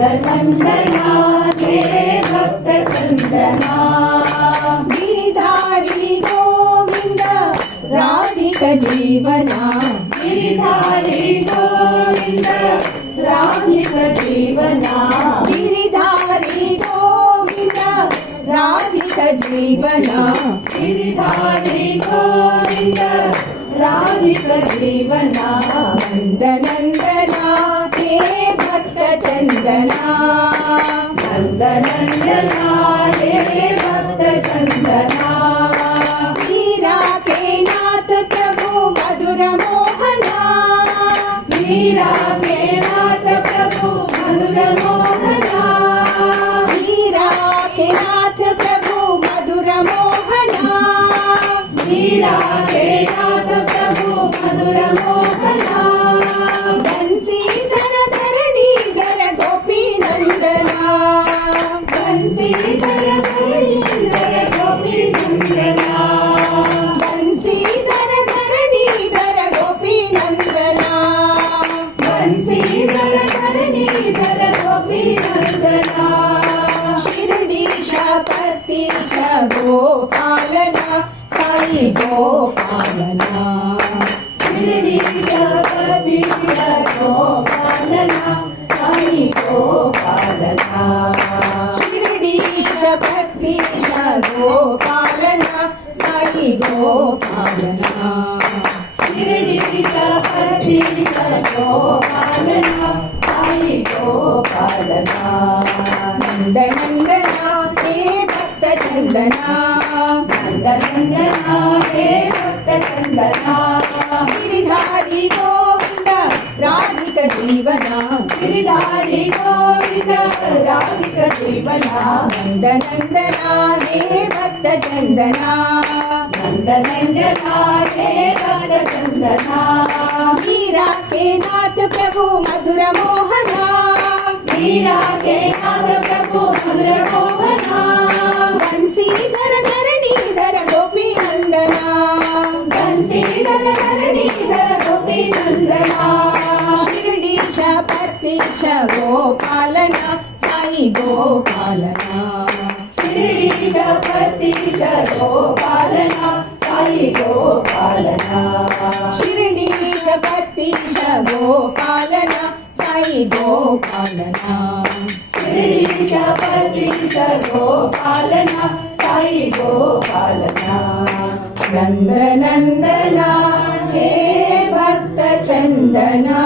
नंदना हे भक्त चंदना गिरिधारी गोविंद राधिक जीवना गिरिधारी गोविंद राधिक जीवना गिरिधारी गोविंद राधिक जीवना गिरिधारी गोविंद राधिक जीवना नंदनंदना हे भक्त चंदना नंदनंदना हे भक्त चंदना मीरा के नाथ प्रभु मधुर मोहना मीरा के नाथ प्रभु मधुर मोहना मीरा के नाथ प्रभु मधुर मोहना मीरा के नाथ प्रभु मधुर मोहना बंसीधर धरणीधर गोपी नंदना बंसीधर धरणीधर गोपी नंदना बंसीधर धरणीधर गोपी नंदना बंसीधर धरणीधर गोपी नंदना शिरडीश पतीश गोपालना साई गोपालना शिरडीश पतीश गोपालना साई गोपालना शिरडीश पतीश गोपालना साई गोपालना शिरडीश पतीश गोपालना साई गोपालना नंदनंदना हे भक्त चंदना नंदनंदना हे भक्त चंदना गिरिधारी गोविंद राधिक जीवना गिरिधारी गोविंद राधिक जीवना नंदनंदना हे भक्त चंदना नंदनंदना हे भक्त चंदना मीरा के नाथ प्रभु मधुर मोहना मीरा के नाथ प्रभु मधुर मोहना बंसीधर धरणीधर गोपी नंदना बंसीधर धरणीधर गोपी नंदना शिरडीश पतीश गोपालना साई गोपालना शिरडीश पतीश गोपालना साई गोपालना शिरडीश पतीश गोपालना साई गोपालना शिरडीश पतीश गोपालना साई गोपालना नंदनंदना हे भक्त चंदना।